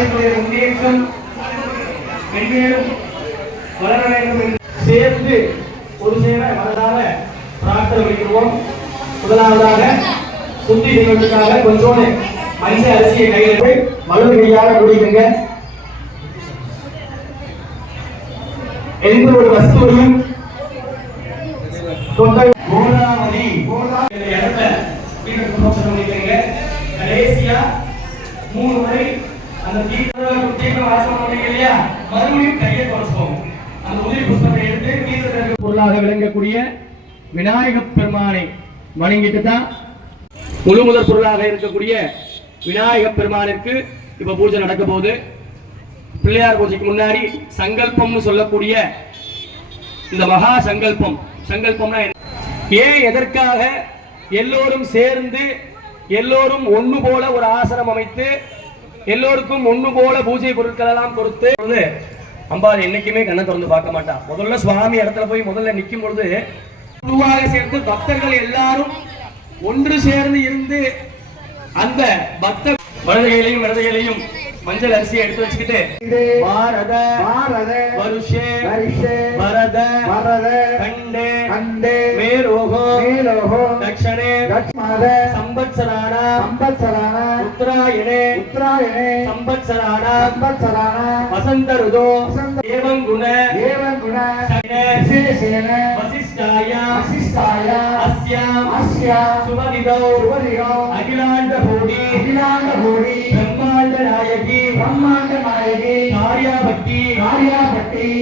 ஆலயத்துடைய முன்னேற்றம் மென்மேலும் வளர வேண்டும் என்று சேர்ந்து ஒரு சேர மனதார பிரார்த்தனை வைக்கிறோம். முதலாவதாக சுத்தி செய்வதற்காக கொஞ்சோடு மஞ்சள் அரிசியை கையில் வலது கையாக குடிக்குங்க. எந்த ஒரு வஸ்துவையும் கோதாவரி இடத்துல கடைசியா 3 முறை அந்த தீபம் வாசம் இல்லையா, மறுபடியும் கையை தொடச்சுவோம். அந்த உதவி புஷ்பத்தை எடுத்து தீர்த்த பொருளாக விளங்கக்கூடிய விநாயகப் பெருமானை வணங்கிட்டு தான் முழு முதல் பொருளாக இருக்கக்கூடிய விநாயகப் பெருமானிற்கு இப்ப பூஜை நடக்க போகுது. பிள்ளையார் பூஜைக்கு முன்னாடி சங்கல்பம்னு சொல்லக்கூடிய இந்த மகா சங்கல்பம்னா ஏன் எதற்காக எல்லோரும் சேர்ந்து எல்லோரும் ஒண்ணு போல ஒரு ஆசனம் அமைத்து எல்லோருக்கும் ஒண்ணு போல பூஜை பொருட்கள் எல்லாம் கொடுத்து அம்பாள் என்னைக்குமே கண்ணை திறந்து பார்க்க மாட்டா. முதல்ல சுவாமி இடத்துல போய் முதல்ல நிற்கும் பொழுது குழுவாக சேர்ந்து பக்தர்கள் எல்லாரும் ஒன்று சேர்ந்து இருந்து அந்த பக்த வலதுகையிலையும் மஞ்சள் அரிசியை எடுத்து வச்சுக்கிட்டு பாரத வருஷே வரத கண்டே மேரோகோ தக்ஷணே சம்பத்சராணா உத்தராயணே சம்பத்சராணா வசந்த ருதோ ஏவங்குண வசிஷ்டாய அஸ்யாம் சுபதிதோ அகிலாண்ட கோடி பிரம்மாண்ட நாயகி காரியாபட்டி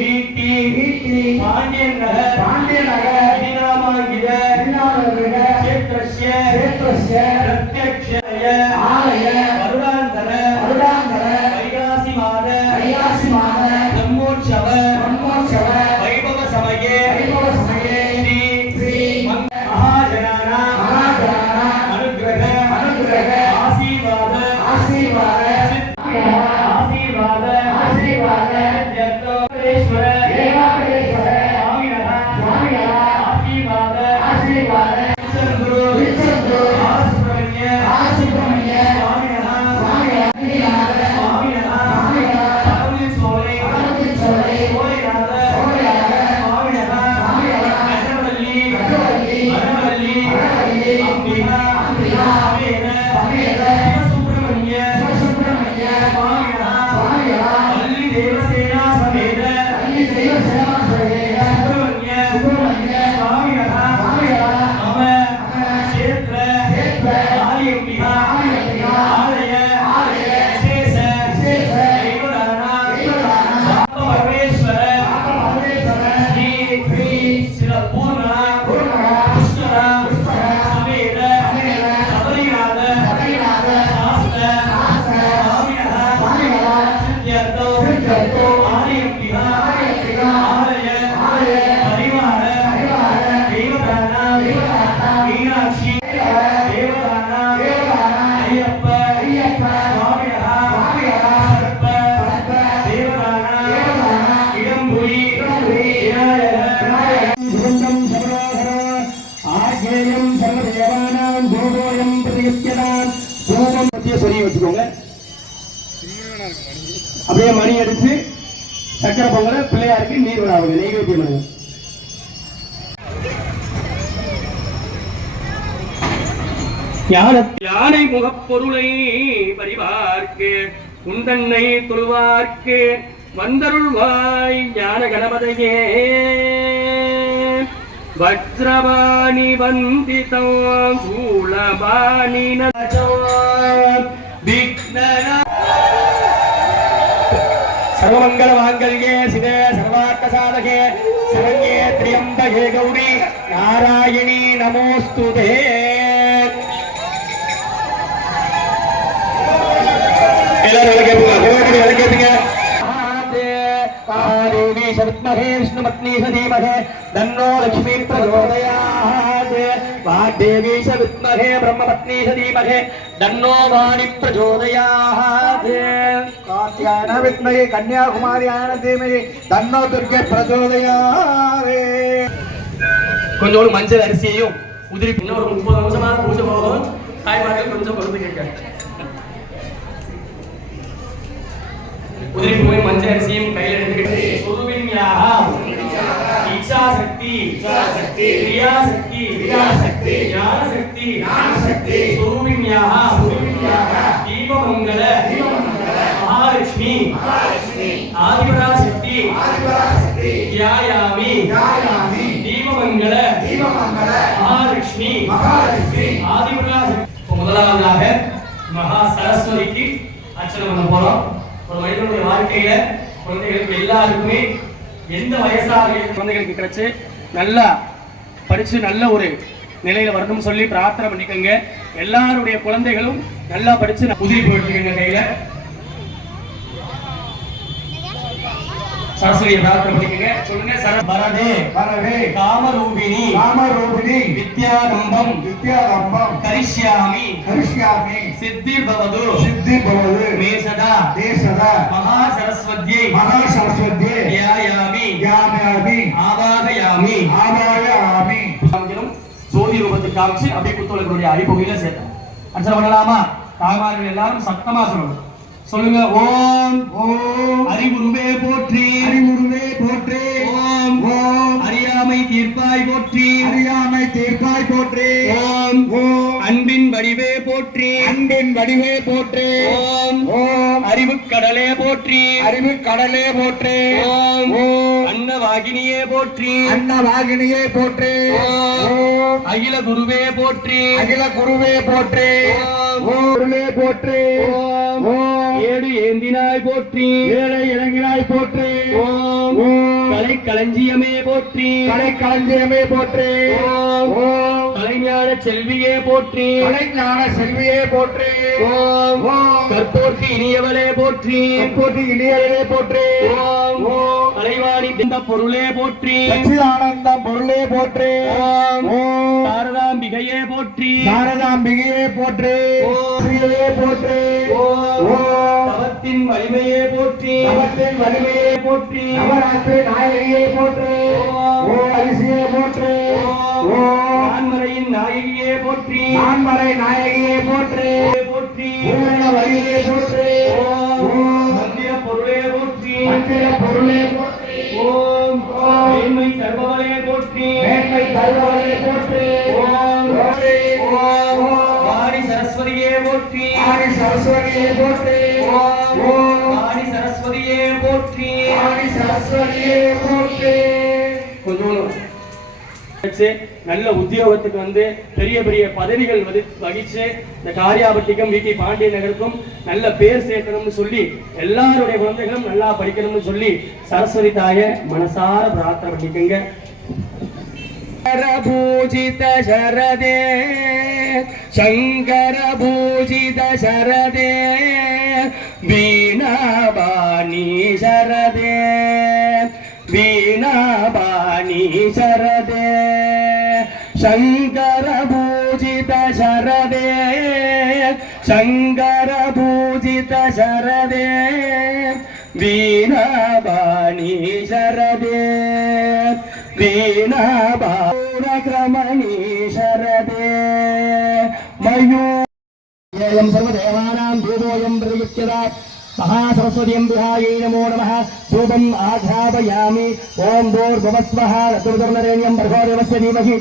வீட்டி பாண்டியன் நகர் இனாமாங்கித கஷேத்ரஸ்ய பிரத்யக்ஷய ஆலய வருடாந்தர வைகாசி மாத பிரம்மோற்சவ வைபவ சமயே ஸ்ரீ மகாஜனானா அனுக்கிரக ஆசீர்வாத அப்படியே மணி அடிச்சு சக்கரை பொங்கல பிள்ளையாருக்கு நீர் விடாவுங்க, நெய்வேத்தியம் பண்ணுங்க. யானை முகப்பொருளை பரிவார்க்கு உந்தன்னை தொழுவார்க்கு வந்தருள்வாய் ஞான கணபதையே வஜ்ரவாணி வந்திதோ சூலபாணி நஜோ விக்னனா सर्वमंगल मांगल्ये शिवे सर्वार्थ साधके शरण्ये त्र्यंबके गौरी नारायणी नमोस्तुते। देवी सविद्महे विष्णुपत्नी धीमहि तन्नो लक्ष्मी प्रचोदयात् वाग्देवी सविद्महे ब्रह्मपत्नी धीमहि तन्नो वाणी प्रचोदयात् कात्यायन विद्महे कन्याकुमार्याय धीमहि तन्नो दुर्गे प्रचोदयात्। கொஞ்சோடு மஞ்சள் அரிசியையும் உதிரி இன்னொரு 30 நிமிஷமா பூஜை போகும். தாய்மார்கள் கொஞ்சம் பொறுத்து கேட்க உதிரி பூவை மஞ்சள் அரிசியும் கையில் எடுத்துக்கிட்டு சுருவின்யாக இச்சா சக்தி கிரியா சக்தி ஞான சக்தி சுருவின்யாக தீபமங்கல மகாலட்சுமி ஆதிபராசக்தி தியாயாமி தீபமங்கல மகாலட்சுமி ஆதிபராசக்தி. முதலாவதாக மகா சரஸ்வதிக்கு அர்ச்சனை பண்ண போறோம். ஒரு மனிதனுடைய வாழ்க்கையில குழந்தைகளுக்கு எல்லாருக்குமே எந்த வயசாக குழந்தைகளுக்கு கிடைச்சு நல்லா படிச்சு நல்ல ஒரு நிலையில வரணும்னு சொல்லி பிரார்த்தனை பண்ணிக்கோங்க. எல்லாருடைய குழந்தைகளும் நல்லா படிச்சு உதிரி போயிட்டு கையில சரஸ்வதியை பிரார்த்தனை பண்ணிக்கங்க. சொல்லுங்க வரதே காமரூபிணி வித்யாரம்பம் கரிஷ்யாமி சித்திர் பவது மேசதா மகா சரஸ்வத்யை தியாயாமி ஆவாகயாமி ஜோதி ரூபத்தை காமிச்சு அப்படியே குத்தோலைகளுடைய அடிப்பகுதியில சேர்த்தோம். அர்ச்சனை பண்ணலாமா? தாய்மார்கள் எல்லாரும் சத்தமா சொல்லணும். சொல்லுங்க. ஓம் அறிவுருவே போற்றி ஓம் அறியாமை தீர்ப்பாய் போற்றி ஓம் அன்பின் வடிவே போற்றி ஓம் அறிவுக்கடலே போற்றி ஓம் அன்னவாகினியே போற்றி ஓம் அகில குருவே போற்றி ஓம் ஏடு ஏந்தினாய் போற்றி ஏழை இறங்கினாய் போற்றி ஓம் கலை களஞ்சியமே போற்றி ஓம் கலைஞான செல்வியே போற்றி ஓம் கற்போர்க்கு இனியவளே போற்றி ஓம் கலைவாணி இந்த பொருளே போற்றி ஓம் சாரதாம்பிகையே போற்றி ஓம் தவத்தின் வலிமையே போற்றி நவராத்திரி நாயகியே போற்றி நான்மறையின் நாயகியே போற்றி வழியே போற்றி மந்திர பொருளே போற்றி ஓம் மேன்மை தருபவளே போற்றி வாணி சரஸ்வதியே போற்றி வாணி சரஸ்வதியே போற்றி கொஞ்சம் நல்ல உத்தியோகத்துக்கு வந்து பெரிய பெரிய பதவிகள் வகிச்சு இந்த காரியாபட்டிக்கும் வி.டி. பாண்டிய நகருக்கும் நல்ல பேர் சேர்க்கணும்னு சொல்லி எல்லாருடைய குழந்தைகளும் நல்லா படிக்கணும்னு சொல்லி சரஸ்வதி தாய மனசார பிரார்த்தனை பண்ணிக்கங்க. பூஜித சரதே சங்கர பூஜித சரதே வீணாபாணி சரதே शंकर पूजित शरदे वीणाबाणी शरदे वीणाबाणक्रमणी शरदे मयूरं सर्वदेवानां देवोऽयं प्रयुज्यते महासरस्वतीं विहायै नमो नमः धूपम् आघ्रापयामि ओं भूर्भुवस्वः ऋतुर्धर्मरेण्यं भर्गो देवस्य धीमहि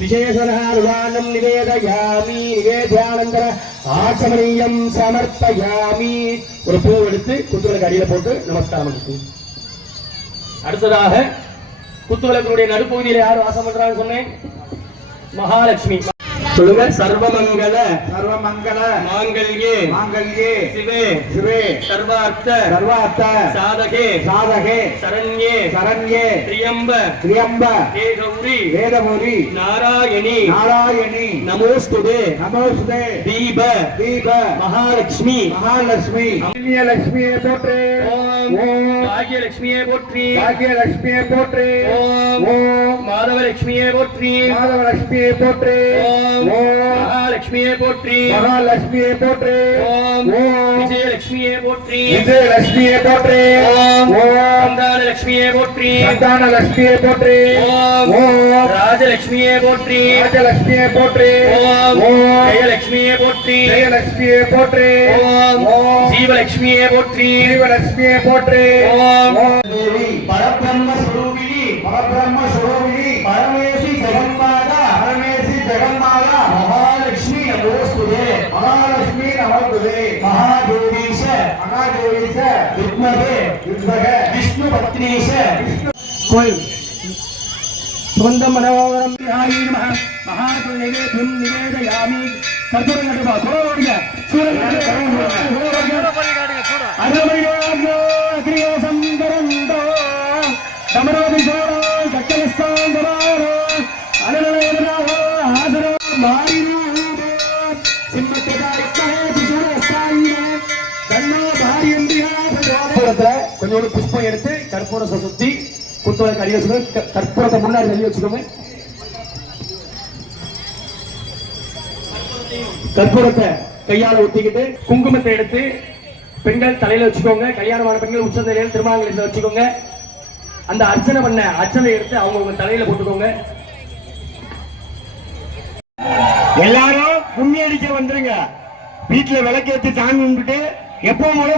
विशेषणानुदानं निवेदयामि निवेद्यानन्तர ஆச்சமணியம் சமர்ப்பயாமி. ஒரு பூ எடுத்து குத்துவிளக்கு அடியில போட்டு நமஸ்காரம் பண்ணிட்டு அடுத்ததாக குத்துவிளக்குடைய நடுப்பகுதியில யார் வாசம் பண்றான்னு சொன்னேன்? மகாலட்சுமி. சொல்லுங்க. சர்வமங்கல மாங்கல்யே சிவே சர்வார்த்த சாதகே சரண்யே திரியம்ப வேதமுரி நாராயணி நமோஸ்துதே தீப மகாலட்சுமி லட்சுமியே போற்றி பாக்யலட்சுமியே போற்றி ஓம் மாதவலட்சுமியே போற்றி மகாலட்சுமியே போற்றி மகாலட்சுமியை போற்றி ஓம் ஓம் விஜயலட்சுமியே போற்றி விஜயலட்சுமியை போற்றி ஓம் ஓம் சந்தானலட்சுமியே போற்றி சந்தான லட்சுமியை போற்றி ஓம் ஓம் ராஜலட்சுமியே போற்றி ராஜலட்சுமியை போற்றி ஓம் ஓம் ஜெயலட்சுமியே போற்றி ஜெயலட்சுமியை போற்றி ஓம் ஓம் ஜீவலட்சுமியே போற்றி ஜீவலட்சுமியை போற்றி ஓம் ஓம் தேவி பரபிரம்ம ஸ்வரூபிணி பரபிரம்ம சுரோகிணி பரமேசி ஜெகன்மாதா பரமேசி ஜெகன்மாதா மகாலட்சுமி நமோஸ்துதே மகாலட்சுமி நமஸ்துதே மகாதேவீஷ மகாதேவீச வித்மகே வித்மக விஷ்ணு பத்னீஷ கோயில் சுகந்த மனோகரம் மகாநைவேத்யம் நிவேதயாமி கற்பூரம் கட்டுப்பா சூரிய அக்ரியோசம் கரந்தோ தமரோபிசோரோ சக்கரஸ்தாந்தராரோ அனலயனாகோ ஆதரோ மாரினோ கொஞ்சோண்டு புஷ்பம் எடுத்து கற்பூரத்தை சுத்தி குத்துவலை கடி வச்சுக்கோங்க கற்பூரத்தை முன்னாடி தள்ளி வச்சுக்கோங்க கற்பூரத்தை கையால ஊத்திக்கிட்டு குங்குமத்தை எடுத்து பெண்கள் தலையில வச்சுக்கோங்க கல்யாணமான பெண்கள் உச்சந்தலையில திருமாங்கலத்துல வச்சுக்கோங்க அந்த அர்ச்சனை பண்ண அர்ச்சனை எடுத்து அவங்க தலையில போட்டுக்கோங்க எல்லாரும் கும்மி அடிக்க வந்துருங்க வீட்டுல விளக்கேத்தி சாமி கும்பிட்டு எப்பவும் போல